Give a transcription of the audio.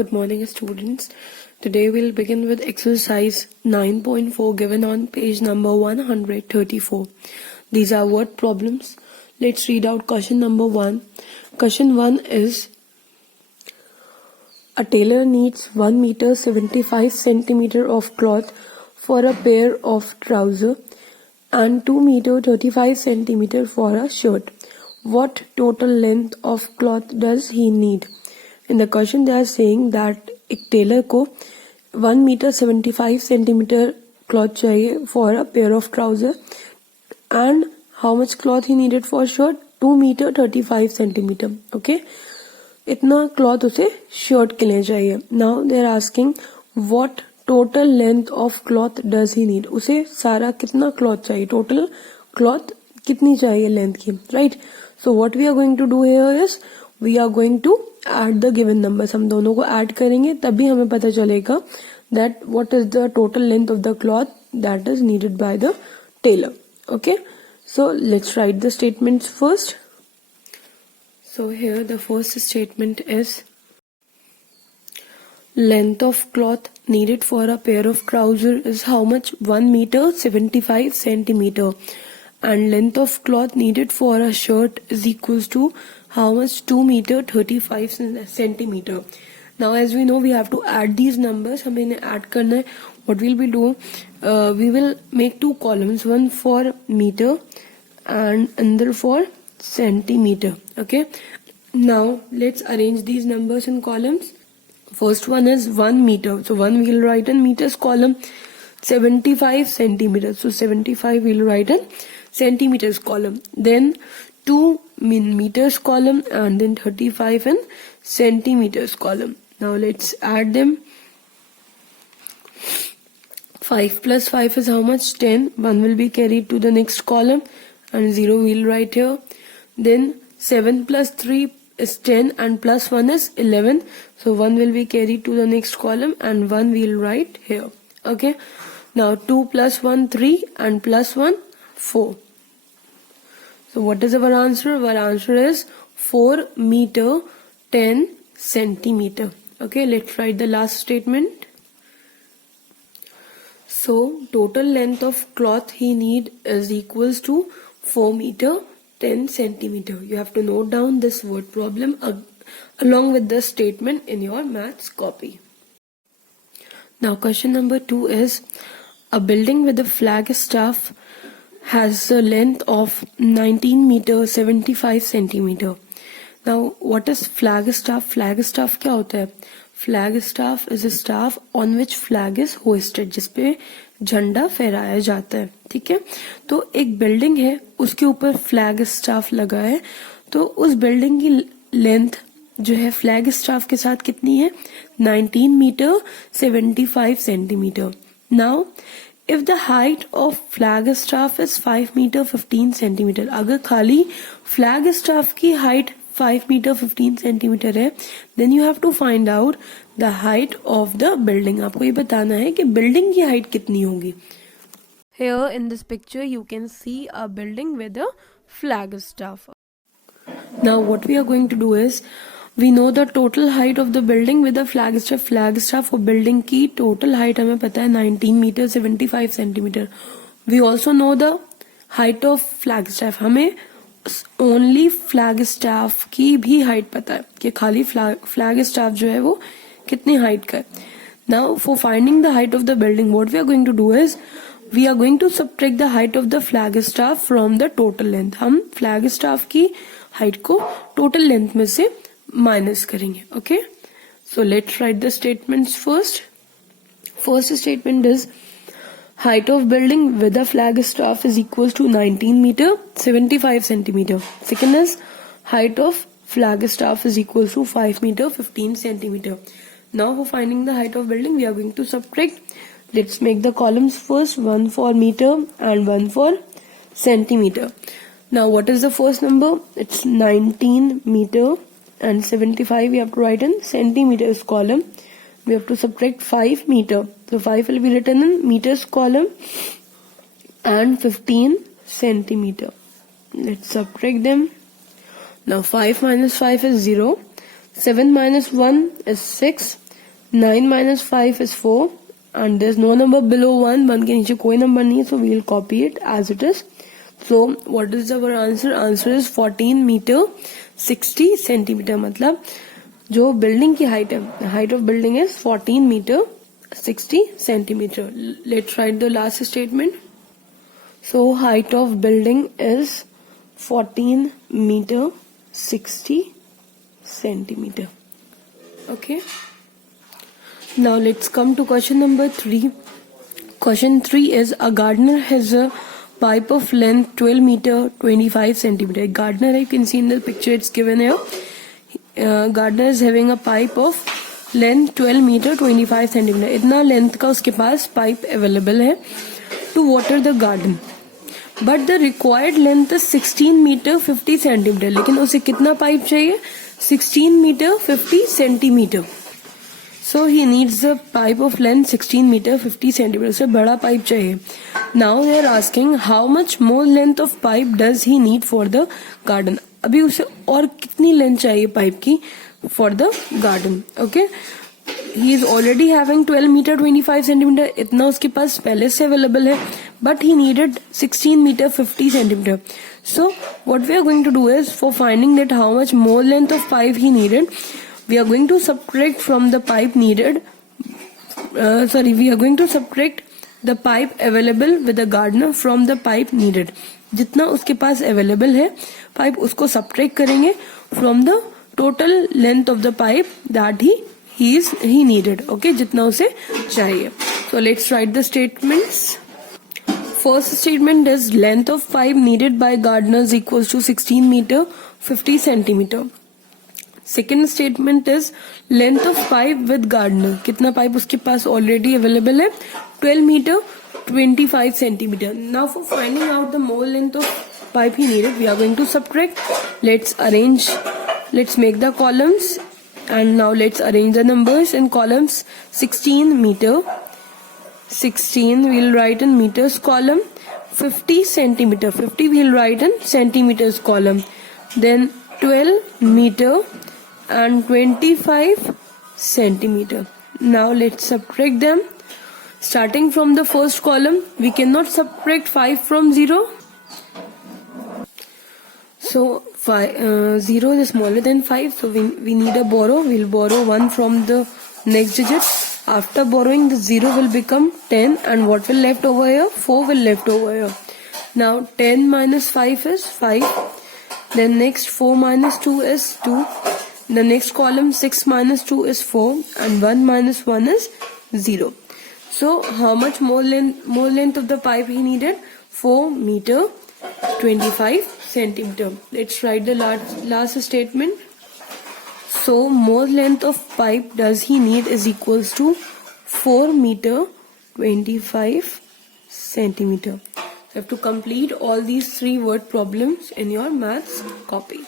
Good morning, students. Today we'll begin with exercise 9.4 given on page number 134. These are word problems. Let's read out question number 1. Question 1 is, a tailor needs 1 meter 75 centimeter of cloth for a pair of trousers and 2 meter 35 centimeter for a shirt. What total length of cloth does he need? In the question they are saying that एक tailor को 1 metre 75 centimetre cloth चाहिए for a pair of trouser and how much cloth he needed for shirt 2 metre 35 centimetre. Okay, इतना cloth उसे shirt के लिए चाहिए. Now they are asking what total length of cloth does he need. उसे सारा कितना cloth चाहिए, total cloth कितनी चाहिए लेंथ की, right. So what we are going to do here is we are going to add the given numbers. हम दोनों को ऐड करेंगे तभी हमें पता चलेगा that what is the total length of the cloth that is needed by the tailor. Okay, so let's write the statements first. So here the first statement is, length of cloth needed for a pair of trousers is how much? 1 meter 75 centimeter. And length of cloth needed for a shirt is equals to how much? 2 meter 35 centimeter. Now as we know we have to add these numbers. हमें इन्हें add करना है. What we'll be doing? We will make 2 columns, one for meter and another for centimeter. Okay, now let's arrange these numbers in columns. First one is 1 meter, so 1 we'll write in meters column. 75 centimeters, so 75 we'll write in centimeters column. Then 2 meters column and then 35 in centimeters column. Now let's add them. 5 plus 5 is how much? 10. 1 will be carried to the next column and 0 we'll write here. Then 7 plus 3 is 10 and plus 1 is 11. So 1 will be carried to the next column and 1 we'll write here. Okay. Now 2 plus 1 3 and plus 1 4. So what is our answer? Our answer is 4 meter 10 centimeter. Okay, let's write the last statement. So total length of cloth he need is equals to 4 meter 10 centimeter. You have to note down this word problem along with the statement in your maths copy. Now question number 2 is, a building with a flagstaff has a length of 19 meter 75 centimeter. Now what is flagstaff? Flagstaff क्या होता है? Flagstaff is a staff on which flag is hoisted, जिसपे झंडा फहराया जाता है. ठीक है, तो एक बिल्डिंग है उसके ऊपर फ्लैग स्टाफ लगा है, तो उस बिल्डिंग की लेंथ जो है फ्लैग स्टाफ के साथ कितनी है? 19 metre 75 centimetre. Now if the height of flag staff is 5 metre 15 centimetre, अगर खाली फ्लैग स्टाफ की हाइट 5 मीटर 15 सेंटीमीटर है, then you have to find out the height of the building. आपको ये बताना है कि बिल्डिंग की हाइट कितनी होगी. Here in this picture you can see a building with a flagstaff. Now what we are going to do is, we know the total height of the building with a flagstaff. Flagstaff और building की total height हमें पता है 19 meter 75 centimeter. We also know the height of flagstaff. हमें only flag staff की भी height पता है कि खाली फ्लैग स्टाफ जो है वो कितनी हाइट का है. Now for finding the height of the building what we are going to do is we are going to subtract the height of the flag staff from the total length. हम flag staff की height को total length में से minus करेंगे. Okay, so let's write the statements first. First statement is, height of building with a flag staff is equals to 19 meter 75 centimeter. Second is, height of flag staff is equals to 5 meter 15 centimeter. Now for finding the height of building we are going to subtract. Let's make the columns first, one for meter and one for centimeter. Now what is the first number? It's 19 meter and 75 we have to write in centimeters column. We have to subtract 5 meter. So 5 will be written in meters column and 15 centimeter. Let's subtract them. Now 5 minus 5 is 0. 7 minus 1 is 6. 9 minus 5 is 4 and there's no number below 1. 1 के नीचे कोई number नहीं है, so we'll copy it as it is. So what is our answer? Answer is 14 meter 60 centimeter. मतलब जो building की height है, height of building is 14 meter 60 centimeter. Let's write the last statement. So height of building is 14 meter 60 centimeter. Okay. Now let's come to question number 3. Question 3 is a gardener has a pipe of length 12 meter 25 centimeter. Gardener, you can see in the picture it's given here. Gardener is having a pipe of length 12 meter 25 centimeter. इतना length का उसके पास pipe available है to water the garden. But the required length is 16 meter 50 centimeter. लेकिन उसे कितना pipe चाहिए? 16 meter 50 centimeter. So he needs a pipe of length 16 meter 50 centimeter. उसे बड़ा pipe चाहिए. Now they are asking how much more length of pipe does he need for the garden. अभी उसे और कितनी length चाहिए pipe की for the garden. Okay. He is already having 12 meter 25 centimeter. इतना उसके पास पहले से available है. But he needed 16 meter 50 centimeter. So what we are going to do is, for finding that how much more length of pipe he needed, we are going to subtract from the pipe needed. We are going to subtract the pipe available with the gardener from the pipe needed. जितना उसके पास available है pipe उसको subtract करेंगे from the total length of the pipe that he needed. Okay, जितना उसे चाहिए. So let's write the statements. First statement is length of pipe needed by gardeners equals to 16 meter 50 centimeter. Second statement is length of pipe with gardener. कितना pipe उसके पास already available है? 12 meter 25 centimeter. Now for finding out the more length of pipe he needed, we are going to subtract. Let's make the columns and now let's arrange the numbers in columns. 16 meter. 16 we'll write in meters column. 50 centimeter. 50 we'll write in centimeters column. Then 12 meter and 25 centimeter. Now let's subtract them. Starting from the first column, we cannot subtract 5 from 0. So 0 is smaller than 5, so we need a borrow. We'll borrow 1 from the next digit. After borrowing, the 0 will become 10 and what will left over here? 4 will left over here. Now 10 minus 5 is 5. Then next 4 minus 2 is 2. The next column 6 minus 2 is 4 and 1 minus 1 is 0. So how much more length of the pipe he needed? 4 meter 25 centimeter. Let's write the last statement. So more length of pipe does he need is equals to 4 meter 25 centimeter. You have to complete all these 3 word problems in your maths copy.